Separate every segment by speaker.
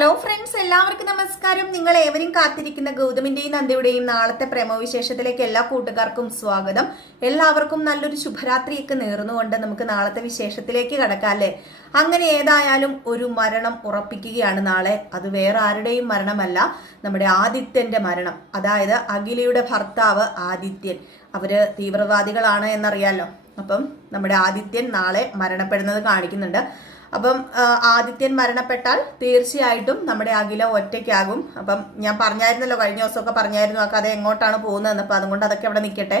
Speaker 1: Hello friends എല്ലാവർക്കും നമസ്കാരം. നിങ്ങൾ ഏവരും കാത്തിരിക്കുന്ന ഗൗതമിന്റെയും നന്ദിയുടെയും നാളത്തെ പ്രേമവിശേഷത്തിലേക്ക് എല്ലാ കൂട്ടുകാർക്കും സ്വാഗതം. എല്ലാവർക്കും നല്ലൊരു ശുഭരാത്രിയൊക്കെ നേർന്നുകൊണ്ട് നമുക്ക് നാളത്തെ വിശേഷത്തിലേക്ക് കടക്കാം അല്ലേ? അങ്ങനെ ഏതായാലും ഒരു മരണം ഉറപ്പിക്കുകയാണ് നാളെ. അത് വേറെ ആരുടെയും മരണമല്ല നമ്മുടെ ആദിത്യന്റെ മരണം. അതായത് അഖിലയുടെ ഭർത്താവ് ആദിത്യൻ. അവർ തീവ്രവാദികളാണ് എന്നറിയാലോ. അപ്പം നമ്മുടെ ആദിത്യൻ നാളെ മരണപ്പെടുന്നത് കാണിക്കുന്നുണ്ട്. അപ്പം ആദിത്യൻ മരണപ്പെട്ടാൽ തീർച്ചയായിട്ടും നമ്മുടെ അഖില ഒറ്റയ്ക്കാകും. അപ്പം ഞാൻ പറഞ്ഞായിരുന്നല്ലോ കഴിഞ്ഞ ദിവസമൊക്കെ പറഞ്ഞായിരുന്നു ആ കഥ എങ്ങോട്ടാണ് പോകുന്നതെന്ന്. അപ്പം അതുകൊണ്ട് അതൊക്കെ അവിടെ നിൽക്കട്ടെ.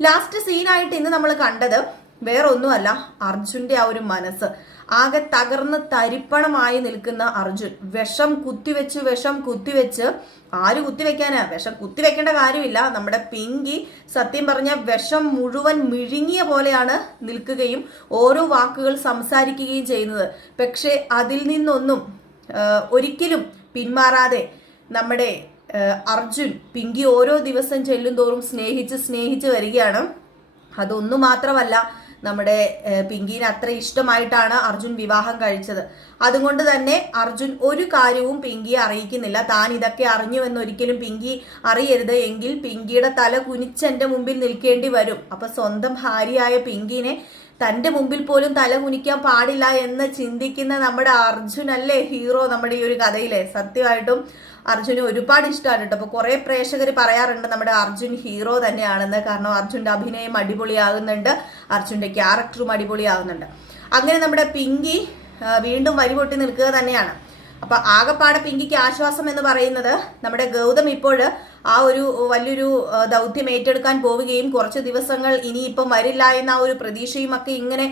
Speaker 1: ലാസ്റ്റ് സീനായിട്ട് ഇന്ന് നമ്മൾ കണ്ടത് വേറെ ഒന്നുമല്ല അർജുന്റെ ആ ഒരു മനസ്സ്. ആകെ തകർന്ന് തരിപ്പണമായി നിൽക്കുന്ന അർജുൻ. വിഷം കുത്തിവെച്ച് വിഷം കുത്തിവെച്ച്. ആര് കുത്തിവെക്കാനാ? വിഷം കുത്തിവെക്കേണ്ട കാര്യമില്ല. നമ്മുടെ പിങ്കി സത്യം പറഞ്ഞ വിഷം മുഴുവൻ മിഴുങ്ങിയ പോലെയാണ് നിൽക്കുകയും ഓരോ വാക്കുകൾ സംസാരിക്കുകയും ചെയ്യുന്നത്. പക്ഷേ അതിൽ നിന്നൊന്നും ഒരിക്കലും പിന്മാറാതെ നമ്മുടെ അർജുൻ പിങ്കി ഓരോ ദിവസം ചെല്ലും തോറും സ്നേഹിച്ച് സ്നേഹിച്ച് വരികയാണ്. അതൊന്നു മാത്രമല്ല നമ്മുടെ പിങ്കിന് അത്ര ഇഷ്ടമായിട്ടാണ് അർജുൻ വിവാഹം കഴിച്ചത്. അതുകൊണ്ട് തന്നെ അർജുൻ ഒരു കാര്യവും പിങ്കിയെ അറിയിക്കുന്നില്ല. താൻ ഇതൊക്കെ അറിഞ്ഞു എന്നൊരിക്കലും പിങ്കി അറിയരുത്. എങ്കിൽ പിങ്കിയുടെ തല കുനിച്ചെന്റെ മുമ്പിൽ നിൽക്കേണ്ടി വരും. അപ്പൊ സ്വന്തം ഭാര്യയായ പിങ്കിനെ തന്റെ മുമ്പിൽ പോലും തല കുനിക്കാൻ പാടില്ല എന്ന് ചിന്തിക്കുന്ന നമ്മുടെ അർജുൻ അല്ലേ ഹീറോ നമ്മുടെ ഈ ഒരു കഥയിലെ. സത്യമായിട്ടും അർജുന് ഒരുപാട് ഇഷ്ടമാണ് കേട്ടോ അപ്പൊ കുറെ പ്രേക്ഷകർ പറയാറുണ്ട് നമ്മുടെ അർജുൻ ഹീറോ തന്നെയാണെന്ന്. കാരണം അർജുന്റെ അഭിനയം അടിപൊളിയാകുന്നുണ്ട്. അർജുന്റെ ക്യാരക്ടറും അടിപൊളിയാകുന്നുണ്ട്. അങ്ങനെ നമ്മുടെ പിങ്കി വീണ്ടും വരിപൊട്ടി നിൽക്കുക തന്നെയാണ്. അപ്പൊ ആകപ്പാടെ പിങ്കിക്ക് ആശ്വാസം എന്ന് പറയുന്നത് നമ്മുടെ ഗൗതം ഇപ്പോൾ ആ ഒരു വലിയൊരു ദൗത്യം ഏറ്റെടുക്കാൻ പോവുകയും കുറച്ച് ദിവസങ്ങൾ ഇനിയിപ്പം വരില്ല എന്ന ആ ഒരു പ്രതീക്ഷയും ഒക്കെ ഇങ്ങനെ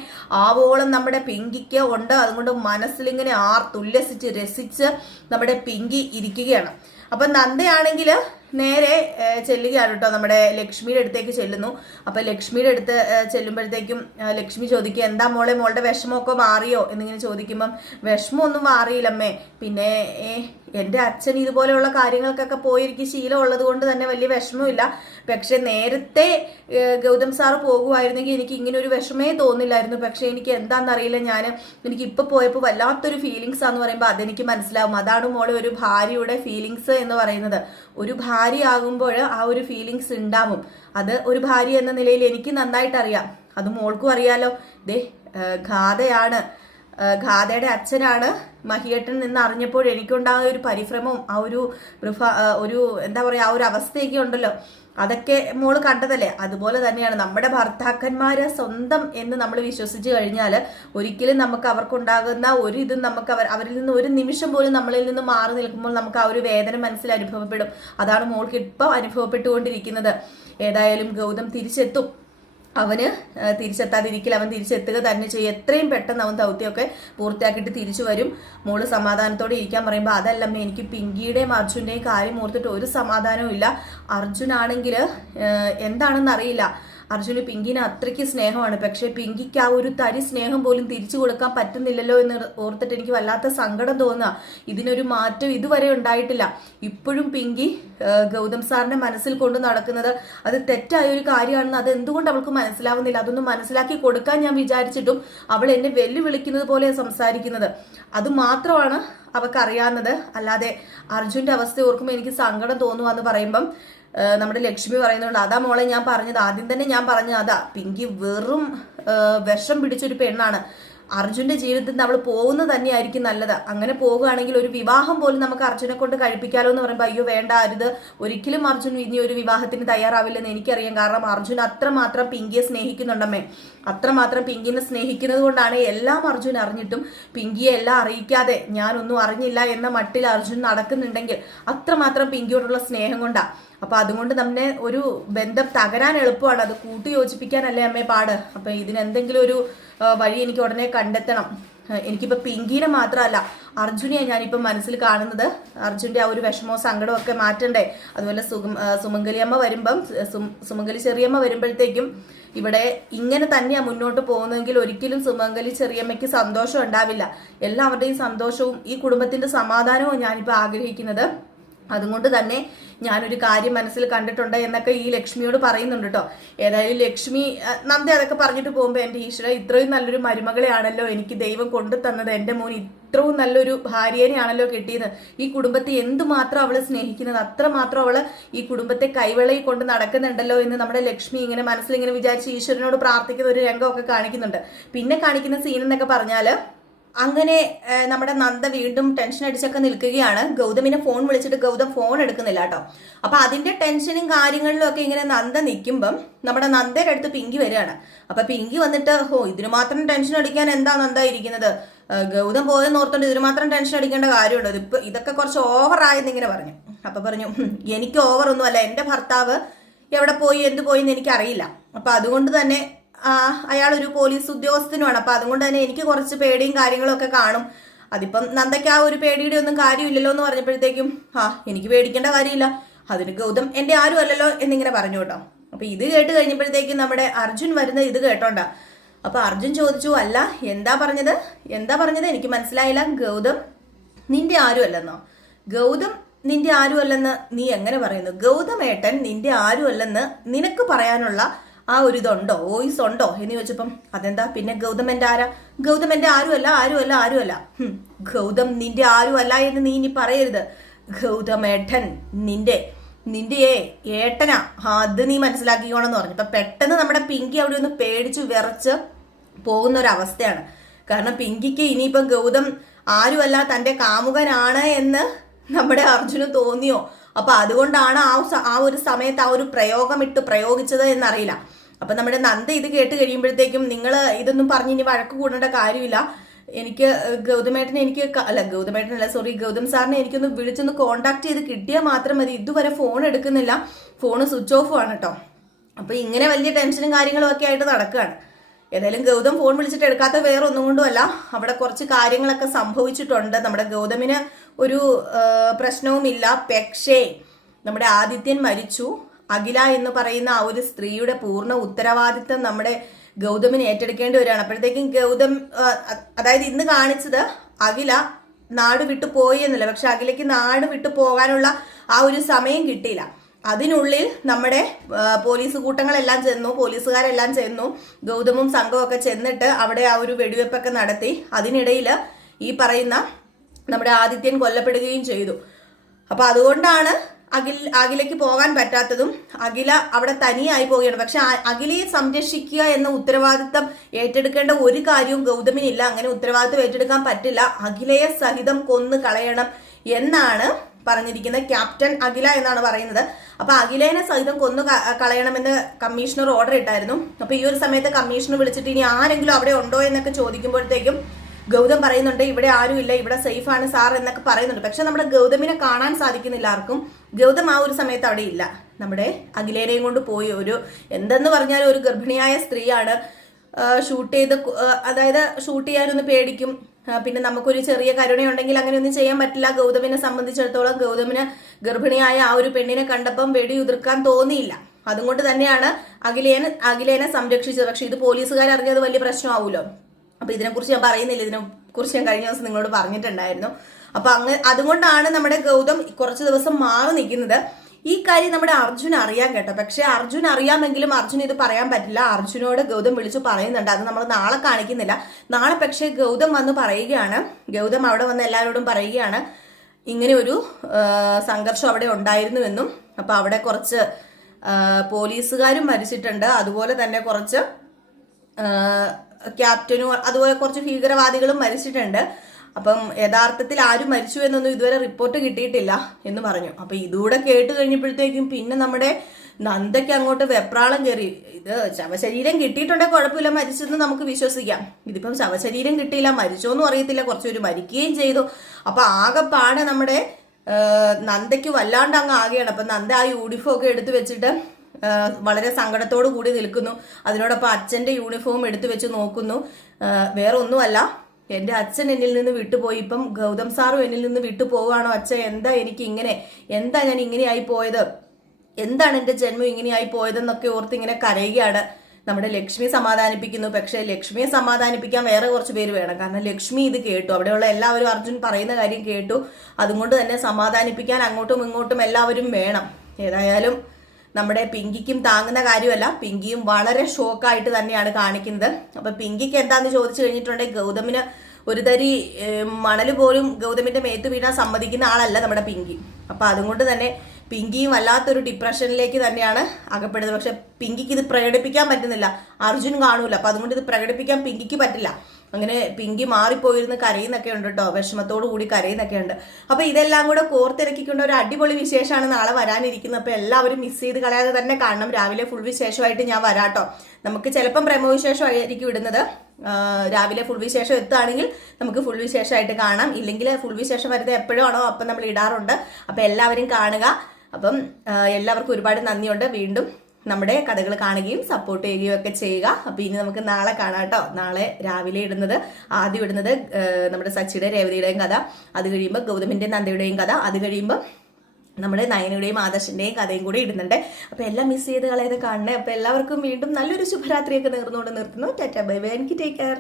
Speaker 1: ആവോളം നമ്മുടെ പിങ്കിക്ക് ഉണ്ട്. അതുകൊണ്ട് മനസ്സിലിങ്ങനെ ആർത്തുല്ലസിച്ച് രസിച്ച് നമ്മുടെ പിങ്കി ഇരിക്കുകയാണ്. അപ്പൊ നന്ദയാണെങ്കിൽ നേരെ ചെല്ലുകയാണ് കേട്ടോ നമ്മുടെ ലക്ഷ്മിയുടെ അടുത്തേക്ക് ചെല്ലുന്നു. അപ്പൊ ലക്ഷ്മിയുടെ അടുത്ത് ചെല്ലുമ്പോഴത്തേക്കും ലക്ഷ്മി ചോദിക്കുക എന്താ മോളെ മോളുടെ വിഷമമൊക്കെ മാറിയോ? എന്നിങ്ങനെ ചോദിക്കുമ്പം വിഷമമൊന്നും മാറിയില്ലമ്മേ. പിന്നെ എന്റെ അച്ഛൻ ഇതുപോലെയുള്ള കാര്യങ്ങൾക്കൊക്കെ പോയിരിക്കും. ശീലമുള്ളത് കൊണ്ട് തന്നെ വലിയ വിഷമമില്ല പക്ഷെ നേരത്തെ ഗൗതം സാറ് പോകുമായിരുന്നെങ്കിൽ എനിക്ക് ഇങ്ങനെ ഒരു വിഷമേ തോന്നില്ലായിരുന്നു. പക്ഷെ എനിക്ക് എന്താണെന്നറിയില്ല. ഞാൻ എനിക്ക് ഇപ്പൊ പോയപ്പോൾ വല്ലാത്തൊരു ഫീലിങ്സ് ആന്ന് പറയുമ്പോൾ അതെനിക്ക് മനസ്സിലാവും. അതാണ് മോളെ ഒരു ഭാര്യയുടെ ഫീലിങ്സ് എന്ന് പറയുന്നത്. ഒരു ഭാര്യ ആകുമ്പോൾ ആ ഒരു ഫീലിങ്സ് ഉണ്ടാവും. അത് ഒരു ഭാര്യ എന്ന നിലയിൽ എനിക്ക് നന്നായിട്ട് അറിയാം അത് മോൾക്കും അറിയാലോ. ദേ ഖാതയാണ് ഖാതയുടെ അച്ഛനാണ് മഹിയേട്ടൻ നിന്ന് അറിഞ്ഞപ്പോൾ എനിക്കുണ്ടായ ഒരു പരിഭ്രമവും ആ ഒരു ഒരു എന്താ പറയുക ആ ഒരു അവസ്ഥയൊക്കെ ഉണ്ടല്ലോ. അതൊക്കെ മോൾ കണ്ടതല്ലേ? അതുപോലെ തന്നെയാണ് നമ്മുടെ ഭർത്താക്കന്മാർ സ്വന്തം എന്ന് നമ്മൾ വിശ്വസിച്ച് കഴിഞ്ഞാൽ ഒരിക്കലും നമുക്ക് അവർക്കുണ്ടാകുന്ന ഒരു ഇതും നമുക്ക് അവർ അവരിൽ നിന്ന് ഒരു നിമിഷം പോലും നമ്മളിൽ നിന്ന് മാറി നിൽക്കുമ്പോൾ നമുക്ക് ആ ഒരു വേദന മനസ്സിൽ അനുഭവപ്പെടും. അതാണ് മോൾക്ക് ഇപ്പം അനുഭവപ്പെട്ടുകൊണ്ടിരിക്കുന്നത്. ഏതായാലും ഗൗതം തിരിച്ചെത്തും. അവന് തിരിച്ചെത്താതിരിക്കൽ അവൻ തിരിച്ചെത്തുക തന്നെ ചെയ്യും. എത്രയും പെട്ടെന്ന് അവൻ ദൗത്യമൊക്കെ പൂർത്തിയാക്കിയിട്ട് തിരിച്ചു വരും. മോൾ സമാധാനത്തോടെ ഇരിക്കാൻ പറയുമ്പോൾ അതല്ലമ്മ എനിക്ക് പിങ്കിയുടെയും അർജുന്റെയും കാര്യം ഓർത്തിട്ട് ഒരു സമാധാനവും ഇല്ല. അർജുനാണെങ്കിൽ എന്താണെന്ന് അറിയില്ല. അർജുന് പിങ്കിന് അത്രയ്ക്ക് സ്നേഹമാണ്. പക്ഷെ പിങ്കിക്ക് ആ ഒരു തരി സ്നേഹം പോലും തിരിച്ചു കൊടുക്കാൻ പറ്റുന്നില്ലല്ലോ എന്ന് ഓർത്തിട്ട് എനിക്ക് വല്ലാത്ത സങ്കടം തോന്നുക. ഇതിനൊരു മാറ്റം ഇതുവരെ ഉണ്ടായിട്ടില്ല. ഇപ്പോഴും പിങ്കി ഗൗതം സാറിന്റെ മനസ്സിൽ കൊണ്ട് നടക്കുന്നത് അത് തെറ്റായ ഒരു കാര്യമാണെന്ന് അത് എന്തുകൊണ്ട് അവൾക്ക് മനസ്സിലാവുന്നില്ല? അതൊന്നും മനസ്സിലാക്കി കൊടുക്കാൻ ഞാൻ വിചാരിച്ചിട്ടും അവൾ എന്നെ വെല്ലുവിളിക്കുന്നത് പോലെ സംസാരിക്കുന്നത്. അത് മാത്രമാണ് അവക്കറിയാവുന്നത്. അല്ലാതെ അർജുന്റെ അവസ്ഥ ഓർക്കുമ്പോൾ എനിക്ക് സങ്കടം തോന്നുക എന്ന് പറയുമ്പം നമ്മുടെ ലക്ഷ്മി പറയുന്നുണ്ട് അതാ മോളെ ഞാൻ പറഞ്ഞത് ആദ്യം തന്നെ ഞാൻ പറഞ്ഞത് അതാ പിങ്കി വെറും വിഷം പിടിച്ചൊരു പെണ്ണാണ്. അർജുന്റെ ജീവിതത്തിൽ നമ്മൾ പോകുന്നത് തന്നെയായിരിക്കും നല്ലത്. അങ്ങനെ പോകുകയാണെങ്കിൽ ഒരു വിവാഹം പോലും നമുക്ക് അർജുനെ കൊണ്ട് കഴിപ്പിക്കാലോ എന്ന് പറയുമ്പോൾ അയ്യോ വേണ്ട അരുത് ഒരിക്കലും അർജുൻ ഇനി ഒരു വിവാഹത്തിന് തയ്യാറാവില്ലെന്ന് എനിക്കറിയാം. കാരണം അർജുൻ അത്രമാത്രം പിങ്കിയെ സ്നേഹിക്കുന്നുണ്ടമ്മേ. അത്രമാത്രം പിങ്കിനെ സ്നേഹിക്കുന്നത് കൊണ്ടാണ് എല്ലാം അർജുൻ അറിഞ്ഞിട്ടും പിങ്കിയെ എല്ലാം അറിയിക്കാതെ ഞാനൊന്നും അറിഞ്ഞില്ല എന്ന മട്ടിൽ അർജുൻ നടക്കുന്നുണ്ടെങ്കിൽ അത്രമാത്രം പിങ്കിയോടുള്ള സ്നേഹം കൊണ്ടാ. അപ്പൊ അതുകൊണ്ട് നമ്മെ ഒരു ബന്ധം തകരാൻ എളുപ്പമാണ്. അത് കൂട്ടി യോജിപ്പിക്കാനല്ലേ അമ്മേ പാട്. അപ്പൊ ഇതിനെന്തെങ്കിലും ഒരു വഴി എനിക്ക് ഉടനെ കണ്ടെത്തണം. എനിക്കിപ്പോൾ പിങ്കിനെ മാത്രമല്ല അർജുനെയാണ് ഞാനിപ്പോൾ മനസ്സിൽ കാണുന്നത്. അർജുന്റെ ആ ഒരു വിഷമവും സങ്കടവും ഒക്കെ മാറ്റണ്ടേ? അതുപോലെ സുഗം സുമംഗലിയമ്മ വരുമ്പം സുമംഗലി ചെറിയമ്മ വരുമ്പോഴത്തേക്കും ഇവിടെ ഇങ്ങനെ തന്നെയാണ് മുന്നോട്ട് പോകുന്നതെങ്കിൽ ഒരിക്കലും സുമംഗലി ചെറിയമ്മയ്ക്ക് സന്തോഷം ഉണ്ടാവില്ല. എല്ലാവരുടെയും സന്തോഷവും ഈ കുടുംബത്തിന്റെ സമാധാനവും ഞാനിപ്പോൾ ആഗ്രഹിക്കുന്നത്. അതുകൊണ്ട് തന്നെ ഞാനൊരു കാര്യം മനസ്സിൽ കണ്ടിട്ടുണ്ട് എന്നൊക്കെ ഈ ലക്ഷ്മിയോട് പറയുന്നുണ്ട് കേട്ടോ ഏതായാലും ലക്ഷ്മി നന്ദി അതൊക്കെ പറഞ്ഞിട്ട് പോകുമ്പോൾ എന്റെ ഈശ്വര ഇത്രയും നല്ലൊരു മരുമകളെയാണല്ലോ എനിക്ക് ദൈവം കൊണ്ടു തന്നത്. എന്റെ മോൻ ഇത്രയും നല്ലൊരു ഭാര്യേനെയാണല്ലോ കിട്ടിയത്. ഈ കുടുംബത്തെ എന്തുമാത്രം അവൾ സ്നേഹിക്കുന്നത്? അത്രമാത്രം അവൾ ഈ കുടുംബത്തെ കൈവെളയിൽ കൊണ്ട് നടക്കുന്നുണ്ടല്ലോ എന്ന് നമ്മുടെ ലക്ഷ്മി ഇങ്ങനെ മനസ്സിൽ ഇങ്ങനെ വിചാരിച്ച് ഈശ്വരനോട് പ്രാർത്ഥിക്കുന്ന ഒരു രംഗമൊക്കെ കാണിക്കുന്നുണ്ട്. പിന്നെ കാണിക്കുന്ന സീൻ എന്നൊക്കെ പറഞ്ഞാൽ അങ്ങനെ നമ്മുടെ നന്ദ വീണ്ടും ടെൻഷൻ അടിച്ചൊക്കെ നിൽക്കുകയാണ്. ഗൗതമിനെ ഫോൺ വിളിച്ചിട്ട് ഗൗതം ഫോൺ എടുക്കുന്നില്ല കേട്ടോ അപ്പൊ അതിന്റെ ടെൻഷനും കാര്യങ്ങളിലും ഒക്കെ ഇങ്ങനെ നന്ദ നിൽക്കുമ്പം നമ്മുടെ നന്ദയുടെ അടുത്ത് പിങ്കി വരികയാണ്. അപ്പൊ പിങ്കി വന്നിട്ട് ഓ ഇതിന് മാത്രം ടെൻഷൻ അടിക്കാൻ എന്താ നന്ദ ഇരിക്കുന്നത്? ഗൗതം പോയെന്ന് ഓർത്തോണ്ട് ഇതിന് മാത്രം ടെൻഷൻ അടിക്കേണ്ട കാര്യമുണ്ട്. ഇതിപ്പോ ഇതൊക്കെ കുറച്ച് ഓവർ ആയെന്ന് ഇങ്ങനെ പറഞ്ഞു. അപ്പൊ പറഞ്ഞു എനിക്ക് ഓവർ ഒന്നുമല്ല. എന്റെ ഭർത്താവ് എവിടെ പോയി എന്ത് പോയി എന്ന് എനിക്കറിയില്ല. അപ്പൊ അതുകൊണ്ട് തന്നെ ആ, ഒരു പോലീസ് ഉദ്യോഗസ്ഥനുമാണ്. അപ്പൊ അതുകൊണ്ട് തന്നെ എനിക്ക് കുറച്ച് പേടിയും കാര്യങ്ങളൊക്കെ കാണും. അതിപ്പം നന്ദയ്ക്ക് ആ ഒരു പേടിയുടെ ഒന്നും കാര്യമില്ലല്ലോ എന്ന് പറഞ്ഞപ്പോഴത്തേക്കും ആ എനിക്ക് പേടിക്കേണ്ട കാര്യമില്ല. അതിന് ഗൗതം എന്റെ ആരും അല്ലല്ലോ എന്നിങ്ങനെ പറഞ്ഞു കേട്ടോ. അപ്പൊ ഇത് കേട്ട് കഴിഞ്ഞപ്പോഴത്തേക്കും നമ്മുടെ അർജുൻ വരുന്ന ഇത് കേട്ടോണ്ട. അപ്പൊ അർജുൻ ചോദിച്ചു അല്ല എന്താ പറഞ്ഞത്? എന്താ പറഞ്ഞത്? എനിക്ക് മനസ്സിലായില്ല. ഗൗതം നിന്റെ ആരും അല്ലെന്നോ ഗൗതം നിന്റെ ആരും അല്ലെന്ന് നീ എങ്ങനെ പറയുന്നു? ഗൗതമേട്ടൻ നിന്റെ ആരും അല്ലെന്ന് നിനക്ക് പറയാനുള്ള ആ ഒരു ഇതുണ്ടോ? വോയിസ് ഉണ്ടോ? എന്ന് ചോദിച്ചപ്പം അതെന്താ? പിന്നെ ഗൗതം എന്റെ ആരാ? ഗൗതം എന്റെ ആരുമല്ല ആരുമല്ല. ആരുമല്ല ഗൗതം നിന്റെ ആരുമല്ല എന്ന് നീ ഇനി പറയരുത്. ഗൗതമേട്ടൻ നിന്റെ നിന്റെ ഏ ഏട്ടനാ? അത് നീ മനസ്സിലാക്കിക്കോണെന്ന് പറഞ്ഞു. ഇപ്പൊ പെട്ടെന്ന് നമ്മുടെ പിങ്കി അവിടെ ഒന്ന് പേടിച്ച് വിറച്ച് പോകുന്ന ഒരു അവസ്ഥയാണ് കാരണം പിങ്കിക്ക് ഇനിയിപ്പം ഗൗതം ആരുമല്ല തന്റെ കാമുകനാണ് എന്ന് നമ്മുടെ അർജുന് തോന്നിയോ? അപ്പൊ അതുകൊണ്ടാണ് ആ ആ ഒരു സമയത്ത് ആ ഒരു പ്രയോഗം ഇട്ട് പ്രയോഗിച്ചത് എന്നറിയില്ല. അപ്പൊ നമ്മുടെ നന്ദ ഇത് കേട്ട് കഴിയുമ്പോഴത്തേക്കും നിങ്ങൾ ഇതൊന്നും പറഞ്ഞ് ഇനി വഴക്ക് കൂടേണ്ട കാര്യമില്ല. എനിക്ക് ഗൗതമേട്ടനെ എനിക്ക് അല്ല ഗൗതമേട്ടനല്ല സോറി ഗൗതം സാറിനെ എനിക്കൊന്ന് വിളിച്ചൊന്ന് കോണ്ടാക്ട് ചെയ്ത് കിട്ടിയാൽ മാത്രം മതി. ഇതുവരെ ഫോൺ എടുക്കുന്നില്ല. ഫോൺ സ്വിച്ച് ഓഫ് ആണ് കേട്ടോ അപ്പൊ ഇങ്ങനെ വലിയ ടെൻഷനും കാര്യങ്ങളും ഒക്കെ ആയിട്ട് നടക്കുകയാണ് ഏതായാലും ഗൗതം ഫോൺ വിളിച്ചിട്ട് എടുക്കാത്ത വേറെ ഒന്നും കൊണ്ടുമല്ല അവിടെ കുറച്ച് കാര്യങ്ങളൊക്കെ സംഭവിച്ചിട്ടുണ്ട്. നമ്മുടെ ഗൗതമിന് ഒരു പ്രശ്നവുമില്ല. പക്ഷേ നമ്മുടെ ആദിത്യൻ മരിച്ചു. അഖില എന്ന് പറയുന്ന ആ ഒരു സ്ത്രീയുടെ പൂർണ ഉത്തരവാദിത്തം നമ്മുടെ ഗൗതമിന് ഏറ്റെടുക്കേണ്ടി വരികയാണ്. അപ്പോഴത്തേക്കും ഗൗതം അതായത് ഇന്ന് കാണിച്ചത് അഖില നാട് വിട്ടു പോയി എന്നല്ല. പക്ഷെ അഖിലയ്ക്ക് നാട് വിട്ടു പോകാനുള്ള ആ ഒരു സമയം കിട്ടിയില്ല. അതിനുള്ളിൽ നമ്മുടെ പോലീസ് കൂട്ടങ്ങളെല്ലാം ചെന്നു പോലീസുകാരെല്ലാം ചെന്നു ഗൗതമും സംഘവും ഒക്കെ ചെന്നിട്ട് അവിടെ ആ ഒരു വെടിവെപ്പൊക്കെ നടത്തി അതിനിടയിൽ ഈ പറയുന്ന നമ്മുടെ ആദിത്യൻ കൊല്ലപ്പെടുകയും ചെയ്തു. അപ്പൊ അതുകൊണ്ടാണ് അഖിൽ അഖിലയ്ക്ക് പോകാൻ പറ്റാത്തതും അഖില അവിടെ തനിയായി പോവുകയാണ്. പക്ഷെ അഖിലയെ സംരക്ഷിക്കുക എന്ന ഉത്തരവാദിത്തം ഏറ്റെടുക്കേണ്ട ഒരു കാര്യവും ഗൗതമിനില്ല. അങ്ങനെ ഉത്തരവാദിത്തം ഏറ്റെടുക്കാൻ പറ്റില്ല. അഖിലയെ സഹിതം കൊന്നു കളയണം എന്നാണ് പറഞ്ഞിരിക്കുന്നത് ക്യാപ്റ്റൻ അഖില എന്നാണ് പറയുന്നത്. അപ്പൊ അഖിലേനെ സഹിതം കൊന്നു കളയണമെന്ന് കമ്മീഷണർ ഓർഡർ ഇട്ടായിരുന്നു. അപ്പൊ ഈ ഒരു സമയത്ത് കമ്മീഷണർ വിളിച്ചിട്ട് ഇനി ആരെങ്കിലും അവിടെ ഉണ്ടോ എന്നൊക്കെ ചോദിക്കുമ്പോഴത്തേക്കും ഗൗതം പറയുന്നുണ്ട് ഇവിടെ ആരും ഇല്ല ഇവിടെ സേഫ് ആണ് സാർ എന്നൊക്കെ പറയുന്നുണ്ട്. പക്ഷെ നമ്മുടെ ഗൗതമിനെ കാണാൻ സാധിക്കുന്നില്ല ആർക്കും. ഗൗതം ആ ഒരു സമയത്ത് അവിടെ ഇല്ല നമ്മുടെ അഖിലേനെയും കൊണ്ട് പോയി ഒരു എന്തെന്ന് പറഞ്ഞാൽ ഒരു ഗർഭിണിയായ സ്ത്രീയാണ്. ഷൂട്ട് ചെയ്ത് അതായത് ഷൂട്ട് ചെയ്യാനൊന്ന് പേടിക്കും. പിന്നെ നമുക്കൊരു ചെറിയ കരുണയുണ്ടെങ്കിൽ അങ്ങനെ ഒന്നും ചെയ്യാൻ പറ്റില്ല. ഗൗതമിനെ സംബന്ധിച്ചിടത്തോളം ഗൗതമിന് ഗർഭിണിയായ ആ ഒരു പെണ്ണിനെ കണ്ടപ്പം വെടി ഉതിർക്കാൻ തോന്നിയില്ല. അതുകൊണ്ട് തന്നെയാണ് അഖിലേനെ അഖിലേനെ സംരക്ഷിച്ചത്. പക്ഷെ ഇത് പോലീസുകാർ അറിഞ്ഞത് വലിയ പ്രശ്നമാവുമല്ലോ അപ്പൊ ഇതിനെക്കുറിച്ച് ഞാൻ പറയുന്നില്ല. ഇതിനെ കുറിച്ച് ഞാൻ കഴിഞ്ഞ ദിവസം നിങ്ങളോട് പറഞ്ഞിട്ടുണ്ടായിരുന്നു. അപ്പൊ അങ്ങ് അതുകൊണ്ടാണ് നമ്മുടെ ഗൗതം കുറച്ച് ദിവസം മാറി നിൽക്കുന്നത്. ഈ കാര്യം നമ്മുടെ അർജുൻ അറിയാൻ കേട്ടോ. പക്ഷെ അർജുൻ അറിയാമെങ്കിലും അർജുൻ ഇത് പറയാൻ പറ്റില്ല. അർജുനോട് ഗൗതം വിളിച്ചു പറയുന്നുണ്ട്. അത് നമ്മൾ നാളെ കാണിക്കുന്നില്ല. നാളെ പക്ഷേ ഗൗതം വന്ന് പറയുകയാണ്. ഗൗതം അവിടെ വന്ന് എല്ലാവരോടും പറയുകയാണ്. ഇങ്ങനെ ഒരു സംഘർഷം അവിടെ ഉണ്ടായിരുന്നുവെന്നും. അപ്പൊ അവിടെ കുറച്ച് പോലീസുകാരും മരിച്ചിട്ടുണ്ട്. അതുപോലെ തന്നെ കുറച്ച് ക്യാപ്റ്റനും അതുപോലെ കുറച്ച് ഭീകരവാദികളും മരിച്ചിട്ടുണ്ട്. അപ്പം യഥാർത്ഥത്തിൽ ആരും മരിച്ചു എന്നൊന്നും ഇതുവരെ റിപ്പോർട്ട് കിട്ടിയിട്ടില്ല എന്ന് പറഞ്ഞു. അപ്പൊ ഇതുകൂടെ കേട്ട് കഴിഞ്ഞപ്പോഴത്തേക്കും പിന്നെ നമ്മുടെ നന്ദയ്ക്ക് അങ്ങോട്ട് വെപ്രാളം കയറി. ഇത് ശവശരീരം കിട്ടിയിട്ടുണ്ടെങ്കിൽ കുഴപ്പമില്ല മരിച്ചെന്ന് നമുക്ക് വിശ്വസിക്കാം. ഇതിപ്പം ശവശരീരം കിട്ടിയില്ല മരിച്ചോന്നും അറിയത്തില്ല കുറച്ചൊരു മരിക്കുകയും ചെയ്തു. അപ്പൊ ആകെപ്പാടെ നമ്മുടെ നന്ദയ്ക്ക് വല്ലാണ്ട് അങ്ങ് ആകെയാണ്. അപ്പൊ നന്ദ ആ യൂണിഫോം ഒക്കെ എടുത്തു വെച്ചിട്ട് വളരെ സങ്കടത്തോടു കൂടി നിൽക്കുന്നു. അതിനോടൊപ്പം അച്ഛന്റെ യൂണിഫോം എടുത്തു വെച്ച് നോക്കുന്നു. വേറെ ഒന്നുമല്ല എന്റെ അച്ഛൻ എന്നിൽ നിന്ന് വിട്ടുപോയി. ഇപ്പം ഗൗതം സാറും എന്നിൽ നിന്ന് വിട്ടുപോവുകയാണോ അച്ഛൻ എന്താ എനിക്ക് ഇങ്ങനെ? എന്താ ഞാൻ ഇങ്ങനെയായി പോയത്? എന്താണ് എന്റെ ജന്മം ഇങ്ങനെയായി പോയതെന്നൊക്കെ ഓർത്ത് ഇങ്ങനെ കരയുകയാണ്. നമ്മുടെ ലക്ഷ്മി സമാധാനിപ്പിക്കുന്നു. പക്ഷേ ലക്ഷ്മിയെ സമാധാനിപ്പിക്കാൻ വേറെ കുറച്ച് പേര് വേണം. കാരണം ലക്ഷ്മി ഇത് കേട്ടു. അവിടെയുള്ള എല്ലാവരും അർജുൻ പറയുന്ന കാര്യം കേട്ടു. അതുകൊണ്ട് തന്നെ സമാധാനിപ്പിക്കാൻ അങ്ങോട്ടും ഇങ്ങോട്ടും എല്ലാവരും വേണം. ഏതായാലും നമ്മുടെ പിങ്കിക്കും താങ്ങുന്ന കാര്യമല്ല. പിങ്കിയും വളരെ ഷോക്കായിട്ട് തന്നെയാണ് കാണിക്കുന്നത്. അപ്പൊ പിങ്കിക്ക് എന്താന്ന് ചോദിച്ചു കഴിഞ്ഞിട്ടുണ്ടെങ്കിൽ ഗൗതമിന് ഒരു തരി മണൽ പോലും ഗൗതമിന്റെ മേത്ത് വീണാൻ സമ്മതിക്കുന്ന ആളല്ല നമ്മുടെ പിങ്കി. അപ്പൊ അതുകൊണ്ട് തന്നെ പിങ്കിയും വല്ലാത്തൊരു ഡിപ്രഷനിലേക്ക് തന്നെയാണ് അകപ്പെടുന്നത്. പക്ഷെ പിങ്കിക്ക് ഇത് പ്രകടിപ്പിക്കാൻ പറ്റുന്നില്ല. അർജുൻ കാണൂല. അപ്പൊ അതുകൊണ്ട് ഇത് പ്രകടിപ്പിക്കാൻ പിങ്കിക്ക് പറ്റില്ല. അങ്ങനെ പിങ്കി മാറിപ്പോയിരുന്ന് കരയുന്നൊക്കെ ഉണ്ട് കേട്ടോ വിഷമത്തോടു കൂടി കരയുന്നൊക്കെ ഉണ്ട്. അപ്പൊ ഇതെല്ലാം കൂടെ കോർത്തിറക്കിക്കൊണ്ട് ഒരു അടിപൊളി വിശേഷമാണ് നാളെ വരാനിരിക്കുന്നത്. അപ്പൊ എല്ലാവരും മിസ് ചെയ്ത് കളയാതെ തന്നെ കാണണം. രാവിലെ ഫുൾ വിശേഷമായിട്ട് ഞാൻ വരാട്ടോ നമുക്ക് ചിലപ്പം പ്രേമ വിശേഷമായിരിക്കും ഇടുന്നത്. രാവിലെ ഫുൾ വിശേഷം എത്തുകയാണെങ്കിൽ നമുക്ക് ഫുൾ വിശേഷമായിട്ട് കാണാം. ഇല്ലെങ്കിൽ ഫുൾ വിശേഷം വരുന്നത് എപ്പോഴാണോ അപ്പം നമ്മൾ ഇടാറുണ്ട്. അപ്പോൾ എല്ലാവരും കാണുക. അപ്പം എല്ലാവർക്കും ഒരുപാട് നന്ദിയുണ്ട്. വീണ്ടും നമ്മുടെ കഥകൾ കാണുകയും സപ്പോർട്ട് ചെയ്യുകയും ഒക്കെ ചെയ്യുക. അപ്പോൾ ഇനി നമുക്ക് നാളെ കാണാം കേട്ടോ നാളെ രാവിലെ ഇടുന്നത് ആദ്യം ഇടുന്നത് നമ്മുടെ സച്ചിയുടെ രേവതിയുടെയും കഥ. അത് കഴിയുമ്പോൾ ഗൗതമിന്റെ നന്ദയുടെയും കഥ. അത് കഴിയുമ്പോൾ നമ്മുടെ നയനയുടെയും ആദർശന്റെയും കഥയും കൂടി ഇടുന്നുണ്ട്. അപ്പൊ എല്ലാം മിസ് ചെയ്ത് കളയാതെ കാണണേ. അപ്പൊ എല്ലാവർക്കും വീണ്ടും നല്ലൊരു ശുഭരാത്രിയൊക്കെ നേർന്നുകൊണ്ട് നിർത്തുന്നു. Tata bye bye. എനിക്ക് ടേക്ക് കെയർ